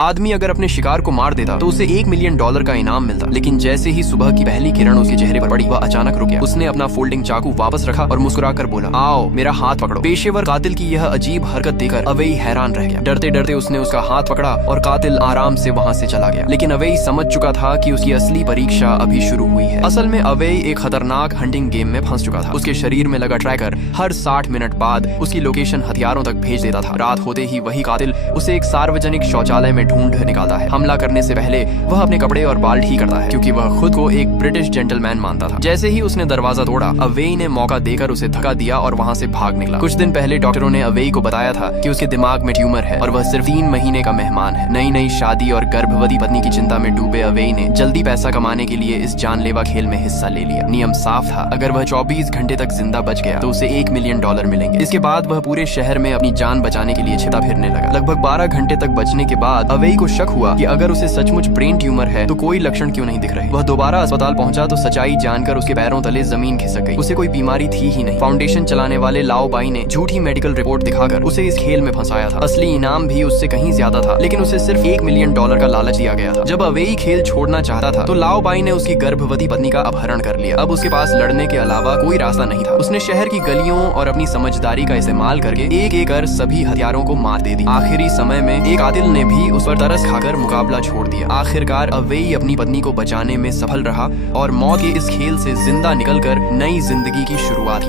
आदमी अगर अपने शिकार को मार देता तो उसे $1 मिलियन का इनाम मिलता। लेकिन जैसे ही सुबह की पहली किरण उसके चेहरे पर पड़ी, वह अचानक रुक गया। उसने अपना फोल्डिंग चाकू वापस रखा और मुस्कुराकर बोला, आओ मेरा हाथ पकड़ो। पेशेवर कातिल की यह अजीब हरकत देखकर अवेई हैरान रह गया। डरते डरते उसने उसका हाथ पकड़ा और कातिल आराम से वहाँ से चला गया। लेकिन अवेई समझ चुका था कि उसकी असली परीक्षा अभी शुरू हुई है। असल में अवेई एक खतरनाक हंटिंग गेम में फंस चुका था। उसके शरीर में लगा ट्रैकर हर 60 मिनट बाद उसकी लोकेशन हथियारों तक भेज देता था। रात होते ही वही कातिल उसे एक सार्वजनिक शौचालय में ढूंढ निकालता है। हमला करने से पहले वह अपने कपड़े और बाल ठीक करता है, क्योंकि वह खुद को एक ब्रिटिश जेंटलमैन मानता था। जैसे ही उसने दरवाजा तोड़ा, अवेई ने मौका देकर उसे धक्का दिया और वहाँ से भाग निकला। कुछ दिन पहले डॉक्टरों ने अवेई को बताया था कि उसके दिमाग में ट्यूमर है और वह सिर्फ 3 महीने का मेहमान है। नई नई शादी और गर्भवती पत्नी की चिंता में डूबे अवेई ने जल्दी पैसा कमाने के लिए इस जानलेवा खेल में हिस्सा ले लिया। नियम साफ था, अगर वह 24 घंटे तक जिंदा बच गया तो उसे $1 मिलियन मिलेंगे। इसके बाद वह पूरे शहर में अपनी जान बचाने के लिए छिता फिरने लगा। लगभग 12 घंटे तक बचने के बाद अवेई को शक हुआ कि अगर उसे सचमुच ब्रेन ट्यूमर है तो कोई लक्षण क्यों नहीं दिख रहे। वह दोबारा अस्पताल पहुंचा तो सच्चाई जानकर उसके पैरों तले जमीन खिसक गई। उसे कोई बीमारी थी ही नहीं। फाउंडेशन चलाने वाले लाओ बाई ने झूठी मेडिकल रिपोर्ट दिखाकर उसे इस खेल में फंसाया था। असली इनाम भी उससे कहीं ज्यादा था, लेकिन उसे सिर्फ $1 मिलियन का लालच दिया गया था। जब अवेई खेल छोड़ना चाहता था तो लाओ बाई ने उसकी गर्भवती पत्नी का अपहरण कर लिया। अब उसके पास लड़ने के अलावा कोई रास्ता नहीं था। उसने शहर की गलियों और अपनी समझदारी का इस्तेमाल करके एक एक कर सभी हथियारों को मार दे दी। आखिरी समय में एक कातिल ने भी उस पर तरस खाकर मुकाबला छोड़ दिया। आखिरकार अवेई अपनी पत्नी को बचाने में सफल रहा और मौत के इस खेल से जिंदा निकलकर नई जिंदगी की शुरुआत की।